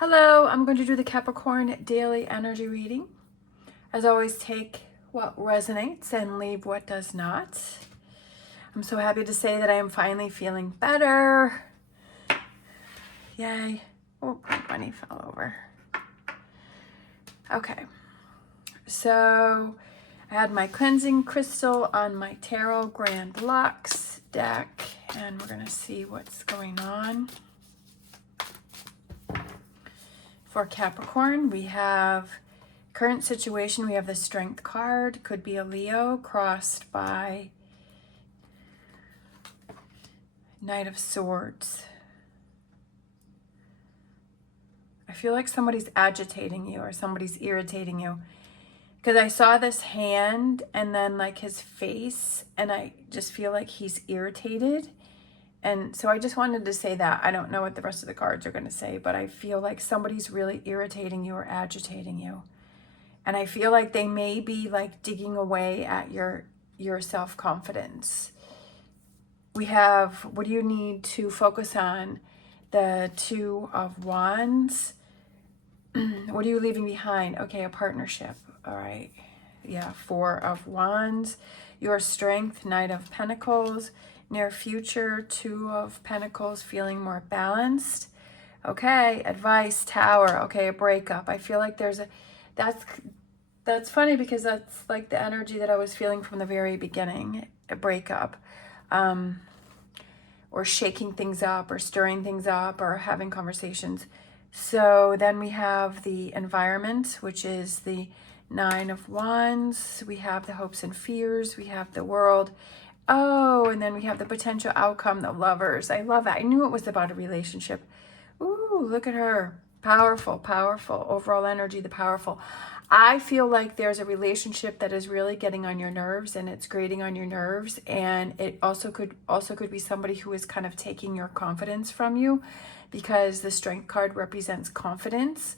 Hello, I'm going to do the Capricorn daily energy reading. As always, take what resonates and leave what does not. I'm so happy to say that I am finally feeling better. Yay. Oh, my bunny fell over. Okay. So I had my cleansing crystal on my Tarot Grand Lux deck, and we're going to see what's going on. For Capricorn, we have current situation. We have the Strength card. Could be a Leo crossed by Knight of Swords. I feel like somebody's agitating you or somebody's irritating you. Because I saw this hand and then like his face, and I just feel like he's irritated. And so I just wanted to say that. I don't know what the rest of the cards are going to say, but I feel like somebody's really irritating you or agitating you. And I feel like they may be like digging away at your self-confidence. We have, what do you need to focus on? The Two of Wands. What are you leaving behind? Okay, a partnership. All right. Yeah, Four of Wands. Your Strength, Knight of Pentacles. Near future, Two of Pentacles, feeling more balanced. Okay, advice, Tower. Okay, a breakup. I feel like there's a, that's funny because that's like the energy that I was feeling from the very beginning, a breakup. Or shaking things up or stirring things up or having conversations. So then we have the environment, which is the Nine of Wands. We have the hopes and fears. We have the world. Oh, and then we have the potential outcome, the Lovers. I love that. I knew it was about a relationship. Ooh, look at her. Powerful, powerful. Overall energy, the powerful. I feel like there's a relationship that is really getting on your nerves and it's grating on your nerves. And it also could be somebody who is kind of taking your confidence from you, because the Strength card represents confidence.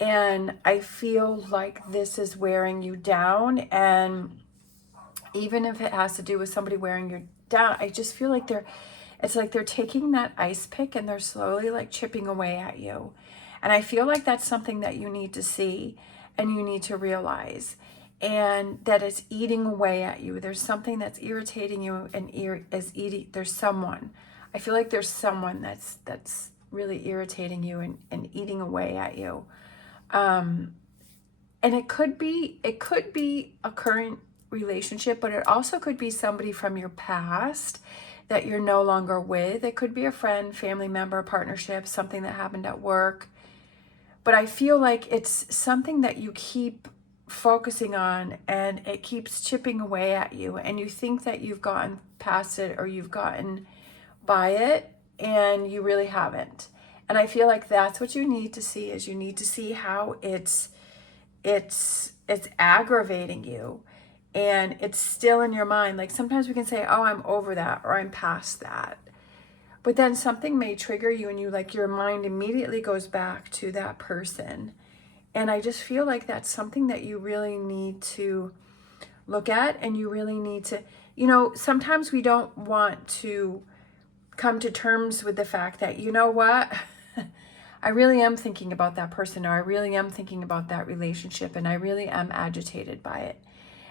And I feel like this is wearing you down. And even if it has to do with somebody wearing you down, I just feel like it's like they're taking that ice pick and they're slowly like chipping away at you. And I feel like that's something that you need to see and you need to realize, and that it's eating away at you. There's something that's irritating you and there's someone. I feel like there's someone that's really irritating you and eating away at you. And it could be a current relationship, but it also could be somebody from your past that you're no longer with. It could be a friend, family member, partnership, something that happened at work. But I feel like it's something that you keep focusing on and it keeps chipping away at you, and you think that you've gotten past it or you've gotten by it, and you really haven't. And I feel like that's what you need to see, is you need to see how it's aggravating you and it's still in your mind. Like sometimes we can say, oh, I'm over that or I'm past that. But then something may trigger you and you like your mind immediately goes back to that person. And I just feel like that's something that you really need to look at, and you really need to, sometimes we don't want to come to terms with the fact that, you know what, I really am thinking about that person, or I really am thinking about that relationship, and I really am agitated by it.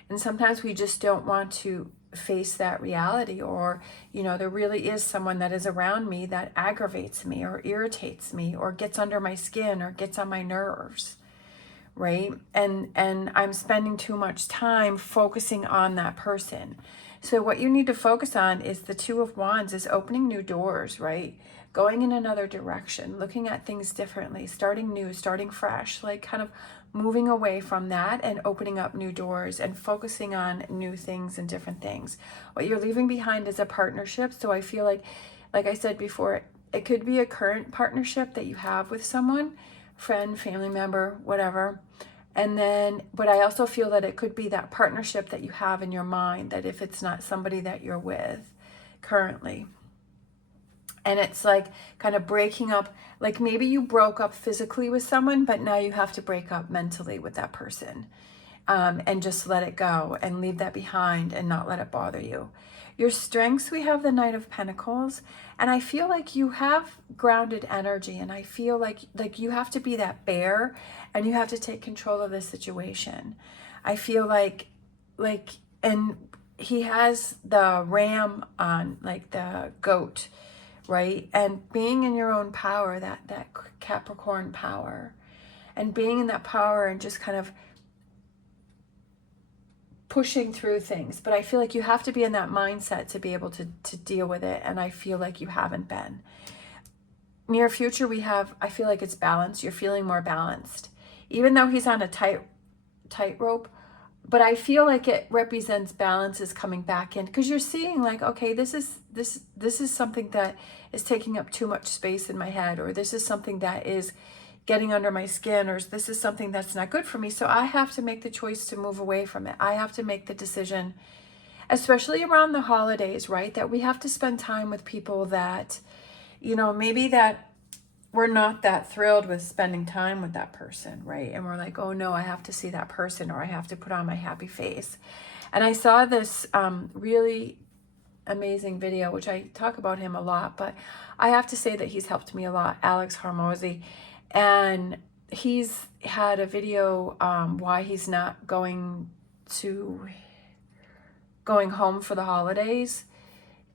And sometimes we just don't want to face that reality, or, there really is someone that is around me that aggravates me or irritates me or gets under my skin or gets on my nerves, right? And I'm spending too much time focusing on that person. So what you need to focus on is the Two of Wands, is opening new doors, right? Going in another direction, looking at things differently, starting new, starting fresh, like kind of moving away from that and opening up new doors and focusing on new things and different things. What you're leaving behind is a partnership. So I feel like I said before, it could be a current partnership that you have with someone, friend, family member, whatever. And then, but I also feel that it could be that partnership that you have in your mind, that if it's not somebody that you're with currently. And it's like kind of breaking up, like maybe you broke up physically with someone, but now you have to break up mentally with that person. and just let it go and leave that behind and not let it bother you. Your strengths, we have the Knight of Pentacles, and I feel like you have grounded energy, and I feel like you have to be that bear and you have to take control of the situation. I feel like and he has the ram on, like the goat, right? And being in your own power, that Capricorn power, and being in that power and just kind of pushing through things. But I feel like you have to be in that mindset to be able to deal with it, and I feel like you haven't been. Near future, we have, I feel like it's balanced. You're feeling more balanced, even though he's on a tightrope. But I feel like it represents balance is coming back in, because you're seeing like, okay, this is something that is taking up too much space in my head, or this is something that is getting under my skin, or this is something that's not good for me. So I have to make the choice to move away from it. I have to make the decision, especially around the holidays, right? That we have to spend time with people that, maybe that we're not that thrilled with spending time with that person, right? And we're like, oh no, I have to see that person, or I have to put on my happy face. And I saw this really amazing video, which I talk about him a lot, but I have to say that he's helped me a lot, Alex Hormozy. And he's had a video why he's not going home for the holidays.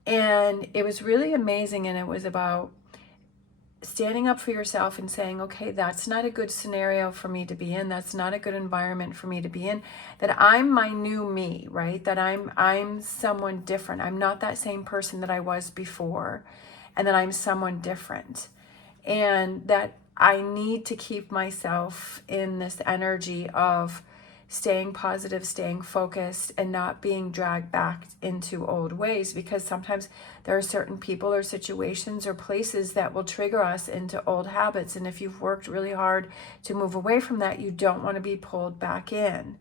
And it was really amazing. And it was about standing up for yourself and saying, okay, that's not a good scenario for me to be in. That's not a good environment for me to be in. That I'm my new me, right? That I'm someone different. I'm not that same person that I was before, and that I'm someone different. And that I need to keep myself in this energy of staying positive, staying focused, and not being dragged back into old ways, because sometimes there are certain people or situations or places that will trigger us into old habits. And if you've worked really hard to move away from that, you don't want to be pulled back in.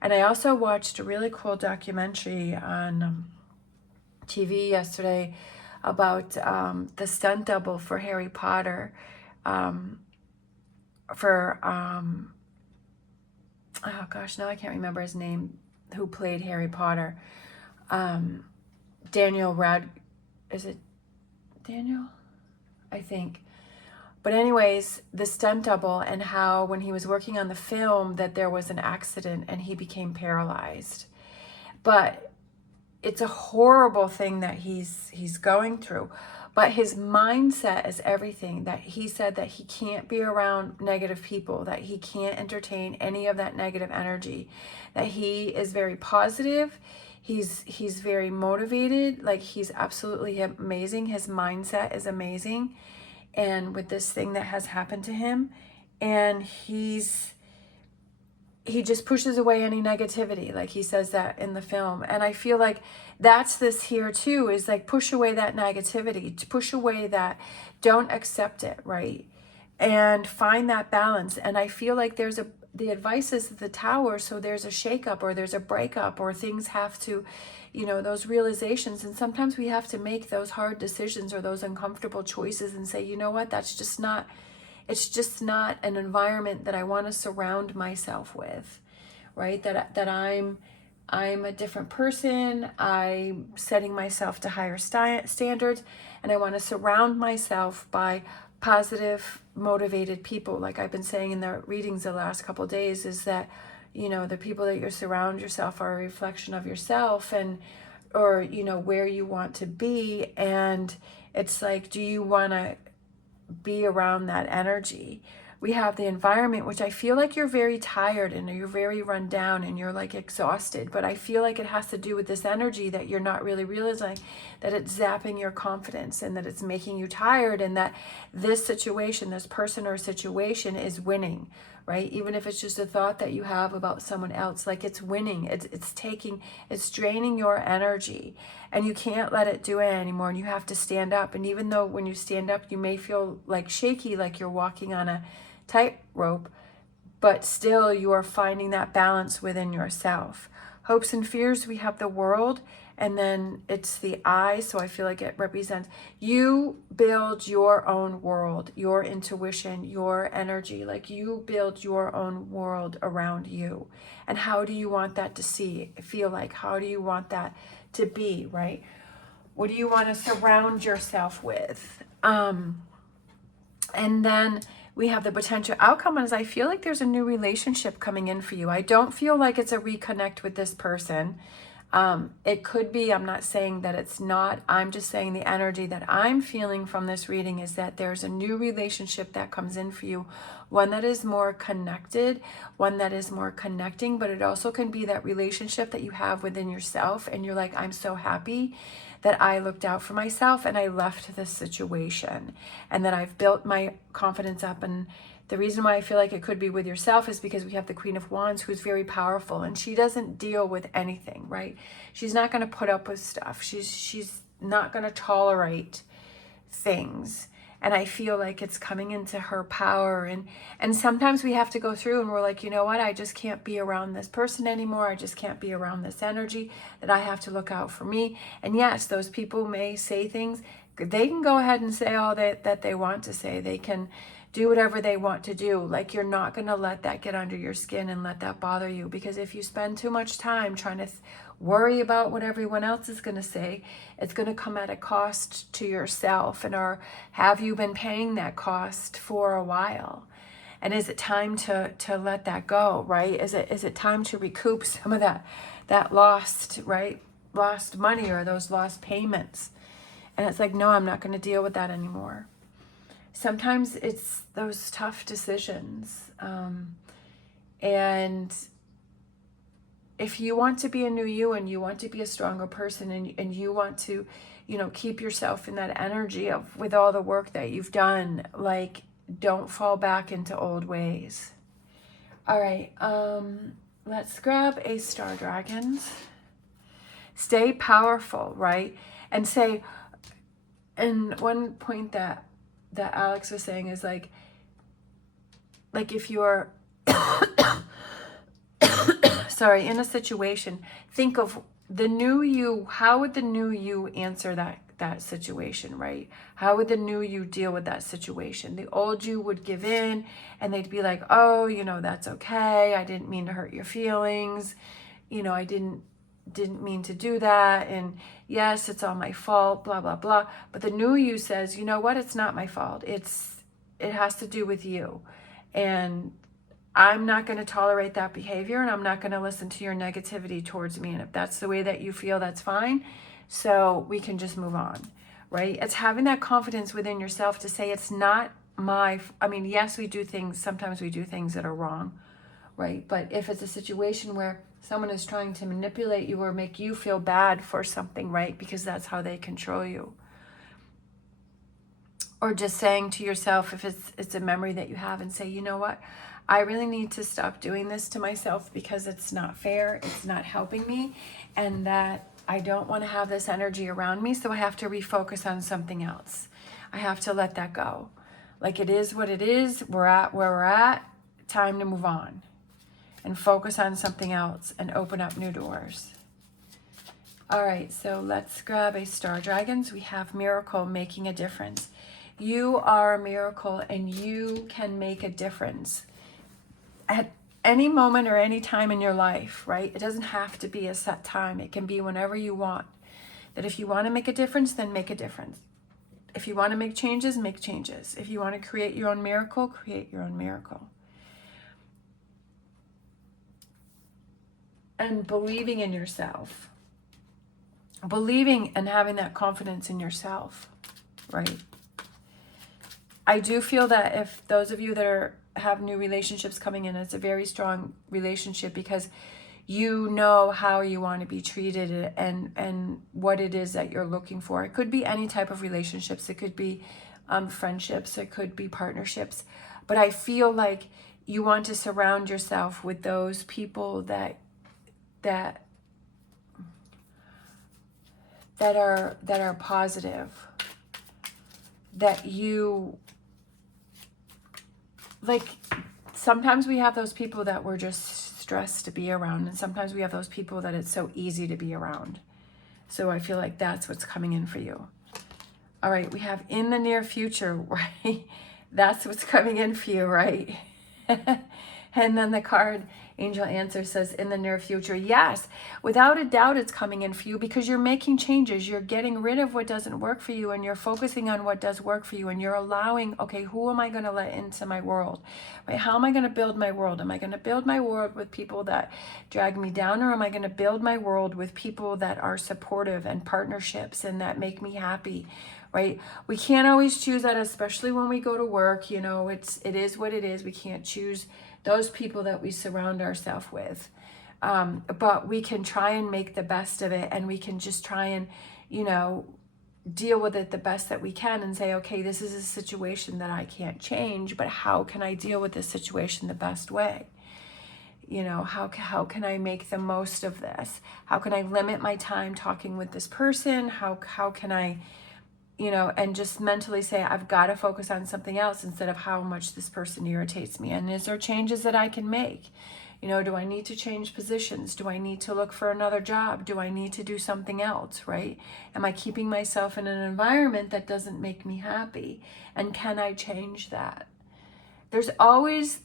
And I also watched a really cool documentary on TV yesterday about the stunt double for Harry Potter, oh gosh, now I can't remember his name, who played Harry Potter. Is it Daniel? I think. But anyways, the stunt double, and how when he was working on the film that there was an accident and he became paralyzed. But it's a horrible thing that he's going through. But his mindset is everything. That he said that he can't be around negative people, that he can't entertain any of that negative energy, that he is very positive. He's very motivated. Like, he's absolutely amazing. His mindset is amazing. And with this thing that has happened to him, and he just pushes away any negativity, like he says that in the film. And I feel like that's this here too, is like push away that negativity, to push away that, don't accept it, right? And find that balance. And I feel like the advice is the Tower, so there's a shakeup, or there's a breakup, or things have to, those realizations. And sometimes we have to make those hard decisions or those uncomfortable choices and say, you know what, it's just not an environment that I want to surround myself with, right? That I'm a different person. I'm setting myself to higher standards, and I want to surround myself by positive, motivated people. Like I've been saying in the readings the last couple of days, is that, the people that you surround yourself are a reflection of yourself, or where you want to be. And it's like, do you want to be around that energy? We have the environment, which I feel like you're very tired and you're very run down and you're like exhausted, but I feel like it has to do with this energy that you're not really realizing, that it's zapping your confidence and that it's making you tired, and that this situation, this person or situation is winning, right? Even if it's just a thought that you have about someone else, like it's winning, it's draining your energy, and you can't let it do it anymore, and you have to stand up. And even though when you stand up, you may feel like shaky, like you're walking on a tightrope, but still you are finding that balance within yourself. Hopes and fears, we have the World, And then it's the eye, so I feel like it represents, you build your own world, your intuition, your energy. Like you build your own world around you. And how do you want that to feel like? How do you want that to be, right? What do you want to surround yourself with? And then we have the potential outcome is I feel like there's a new relationship coming in for you. I don't feel like it's a reconnect with this person. It could be, I'm not saying that it's not, I'm just saying the energy that I'm feeling from this reading is that there's a new relationship that comes in for you, one that is more connected, one that is more connecting, but it also can be that relationship that you have within yourself and you're like, I'm so happy that I looked out for myself and I left this situation and that I've built my confidence up. And the reason why I feel like it could be with yourself is because we have the Queen of Wands, who's very powerful, and she doesn't deal with anything, right? She's not going to put up with stuff. She's not going to tolerate things. And I feel like it's coming into her power. And sometimes we have to go through and we're like, you know what? I just can't be around this person anymore. I just can't be around this energy, that I have to look out for me. And yes, those people may say things. They can go ahead and say all that they want to say. They can do whatever they want to do. Like, you're not going to let that get under your skin and let that bother you. Because if you spend too much time trying to worry about what everyone else is going to say, it's going to come at a cost to yourself. And or have you been paying that cost for a while? And is it time to let that go, right? Is it time to recoup some of that lost, right? Lost money or those lost payments. And it's like, no, I'm not going to deal with that anymore. Sometimes it's those tough decisions. And if you want to be a new you and you want to be a stronger person and you want to, keep yourself in that energy of with all the work that you've done, like, don't fall back into old ways. All right, let's grab a Star Dragons. Stay powerful, right? And say, and one point that Alex was saying is like if you're sorry, in a situation, think of the new you. How would the new you answer that situation, right? How would the new you deal with that situation? The old you would give in and they'd be like, oh, that's okay. I didn't mean to hurt your feelings. I didn't mean to do that, and yes, it's all my fault, blah blah blah. But the new you says, you know what, it's not my fault, it has to do with you, and I'm not going to tolerate that behavior, and I'm not going to listen to your negativity towards me. And if that's the way that you feel, that's fine, so we can just move on, right? It's having that confidence within yourself to say, it's not yes, sometimes we do things that are wrong, right? But if it's a situation where someone is trying to manipulate you or make you feel bad for something, right? Because that's how they control you. Or just saying to yourself, if it's a memory that you have, and say, you know what? I really need to stop doing this to myself because it's not fair. It's not helping me. And that I don't want to have this energy around me. So I have to refocus on something else. I have to let that go. Like, it is what it is. We're at where we're at. Time to move on. And focus on something else and open up new doors. All right, so let's grab a Star Dragons. We have Miracle, making a difference. You are a miracle and you can make a difference at any moment or any time in your life, right? It doesn't have to be a set time. It can be whenever you want. That if you want to make a difference, then make a difference. If you want to make changes, make changes. If you want to create your own miracle, create your own miracle. And believing in yourself. Believing and having that confidence in yourself, right? I do feel that if those of you that have new relationships coming in, it's a very strong relationship because you know how you want to be treated and what it is that you're looking for. It could be any type of relationships. It could be friendships. It could be partnerships. But I feel like you want to surround yourself with those people that are positive, that you like. Sometimes we have those people that we're just stressed to be around, and sometimes we have those people that it's so easy to be around, So I feel like that's what's coming in for you. All right, we have in the near future, right? That's what's coming in for you, right? And then the card Angel Answer says in the near future, yes, without a doubt it's coming in for you because you're making changes. You're getting rid of what doesn't work for you and you're focusing on what does work for you, and you're allowing, okay, who am I going to let into my world? Right? How am I going to build my world? Am I going to build my world with people that drag me down, or am I going to build my world with people that are supportive and partnerships and that make me happy? Right? We can't always choose that, especially when we go to work. You know, it is what it is. We can't choose those people that we surround ourselves with. But we can try and make the best of it, and we can just try and, you know, deal with it the best that we can and say, okay, this is a situation that I can't change, but how can I deal with this situation the best way? You know, how can I make the most of this? How can I limit my time talking with this person? How can I, you know, and just mentally say, I've got to focus on something else instead of how much this person irritates me. And is there changes that I can make? You know, do I need to change positions? Do I need to look for another job? Do I need to do something else, right? Am I keeping myself in an environment that doesn't make me happy? And can I change that? There's always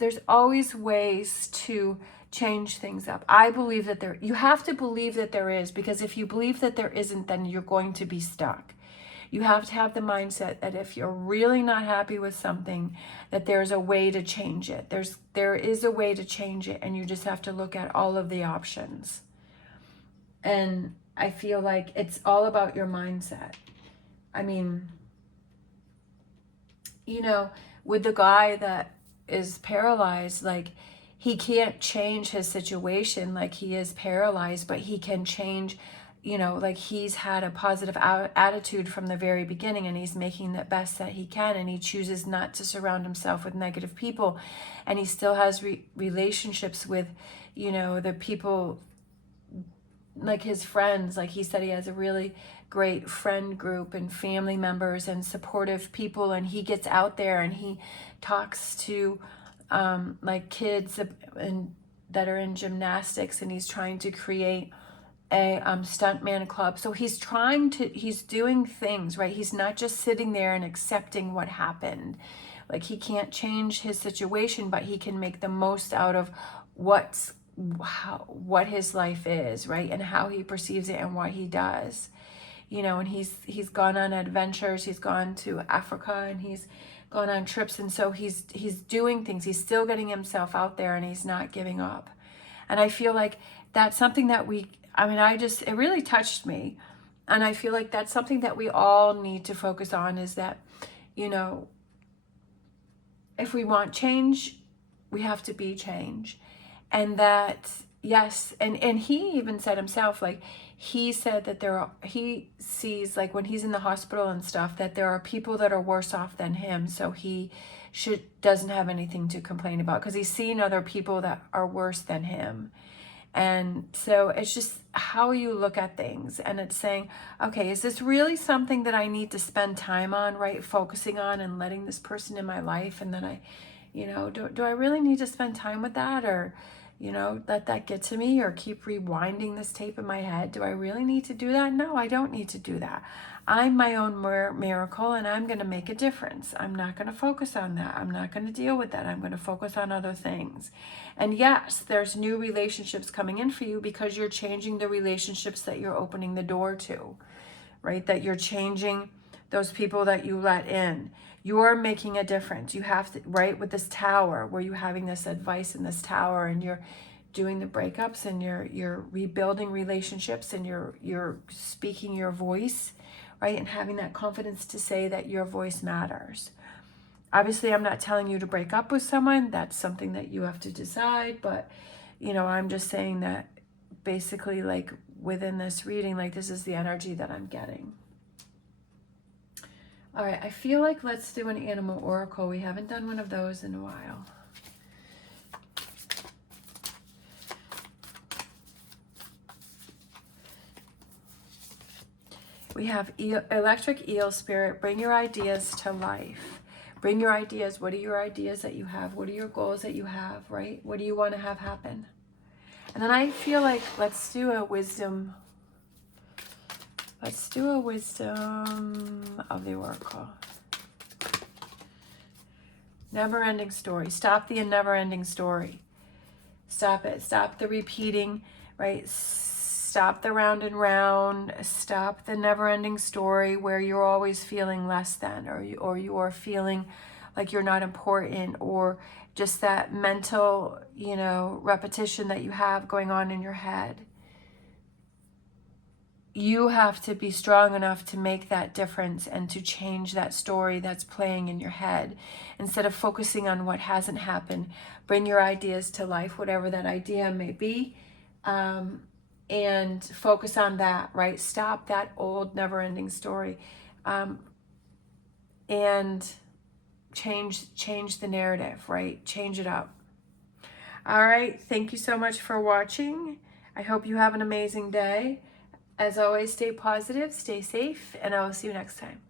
ways to change things up. I believe that you have to believe that there is, because if you believe that there isn't, then you're going to be stuck. You have to have the mindset that if you're really not happy with something, that there's a way to change it. There is a way to change it, and you just have to look at all of the options. And I feel like it's all about your mindset. I mean, you know, with the guy that is paralyzed, like, he can't change his situation, like he is paralyzed, but he can change, you know, like he's had a positive attitude from the very beginning, and he's making the best that he can, and he chooses not to surround himself with negative people, and he still has relationships with, you know, the people, like his friends. Like he said, he has a really great friend group and family members and supportive people, and he gets out there and he talks to like kids and that are in gymnastics, and he's trying to create a stuntman club. So he's doing things, right? He's not just sitting there and accepting what happened. Like, he can't change his situation, but he can make the most out of what his life is, right? And how he perceives it and what he does. You know, and he's gone on adventures. He's gone to Africa, and he's gone on trips, and so he's doing things. He's still getting himself out there, and he's not giving up. And I feel like that's something that it really touched me. And I feel like that's something that we all need to focus on, is that, you know, if we want change, we have to be change. And that, yes, and he even said himself, like, he said that he sees, like, when he's in the hospital and stuff, that there are people that are worse off than him. So he doesn't have anything to complain about, because he's seen other people that are worse than him. And so it's just how you look at things, and it's saying, okay, is this really something that I need to spend time on, right? Focusing on and letting this person in my life, and then do I really need to spend time with that, or, you know, let that get to me, or keep rewinding this tape in my head? Do I really need to do that? No, I don't need to do that. I'm my own miracle, and I'm going to make a difference. I'm not going to focus on that. I'm not going to deal with that. I'm going to focus on other things. And yes, there's new relationships coming in for you, because you're changing the relationships that you're opening the door to, right? That you're changing those people that you let in. You're making a difference. You have to, right? With this tower, where you're having this advice in this tower, and you're doing the breakups, and you're rebuilding relationships, and you're speaking your voice, right? And having that confidence to say that your voice matters. Obviously, I'm not telling you to break up with someone. That's something that you have to decide. But, you know, I'm just saying that basically, like, within this reading, like, this is the energy that I'm getting. All right, I feel like let's do an animal oracle. We haven't done one of those in a while. We have electric eel spirit. Bring your ideas to life. Bring your ideas. What are your ideas that you have? What are your goals that you have, right? What do you want to have happen? And then I feel like let's do a wisdom Let's do a wisdom of the oracle. Never-ending story. Stop the never-ending story. Stop it. Stop the repeating, right? Stop the round and round. Stop the never-ending story where you're always feeling less than, or you're feeling like you're not important, or just that mental, you know, repetition that you have going on in your head. You have to be strong enough to make that difference and to change that story that's playing in your head. Instead of focusing on what hasn't happened, bring your ideas to life, whatever that idea may be, and focus on that, right? Stop that old never-ending story, and change the narrative, right? Change it up. All right, thank you so much for watching. I hope you have an amazing day. As always, stay positive, stay safe, and I will see you next time.